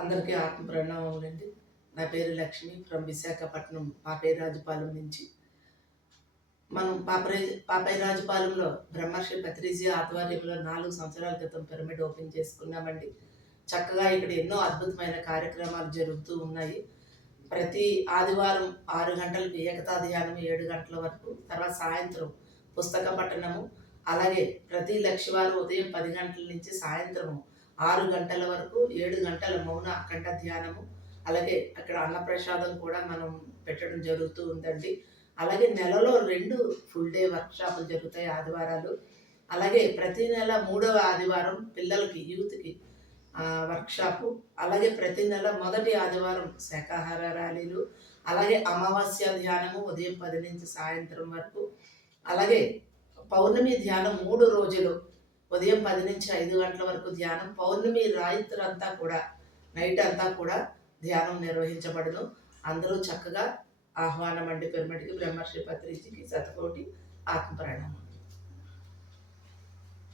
అందరికీ ఆత్మ ప్రణామములండి. నా పేరు లక్ష్మి ఫ్రమ్ విశాఖపట్నం పాపయ్యరాజుపాలెం నుంచి. మనం పాపయ్యరాజుపాలెంలో బ్రహ్మర్షి పత్రిజీ ఆధ్వర్యంలో 4 సంవత్సరాల క్రితం పిరమిడ్ ఓపెన్ చేసుకున్నామండి. చక్కగా ఇక్కడ ఎన్నో అద్భుతమైన కార్యక్రమాలు జరుగుతూ ఉన్నాయి. ప్రతి ఆదివారం 6 గంటలకు ఏకతా ధ్యానం 7 గంటల వరకు, తర్వాత సాయంత్రం పుస్తక పఠనము, అలాగే ప్రతి లక్షవారం ఉదయం 10 గంటల నుంచి సాయంత్రం 6 గంటల వరకు 7 గంటల మౌన అఖండ ధ్యానము, అలాగే అక్కడ అన్నప్రసాదం కూడా మనం పెట్టడం జరుగుతూ ఉందండి. అలాగే నెలలో 2 ఫుల్ డే వర్క్షాపులు జరుగుతాయి ఆదివారాలు. అలాగే ప్రతి నెల 3వ ఆదివారం పిల్లలకి యూత్కి వర్క్షాపు, అలాగే ప్రతి నెల మొదటి ఆదివారం శాకాహార ర్యాలీలు, అలాగే అమావాస్య ధ్యానము ఉదయం 10 నుంచి సాయంత్రం వరకు, అలాగే పౌర్ణమి ధ్యానం 3 రోజులు ఉదయం 10 నుంచి 5 గంటల వరకు ధ్యానం, పౌర్ణమి రాత్రంతా కూడా నైట్ అంతా కూడా ధ్యానం నిర్వహించబడును. అందరూ చక్కగా ఆహ్వానం అండి పిరమిడ్కి. బ్రహ్మర్షి పత్రిజీకి శతకోటి ఆత్మప్రణామం.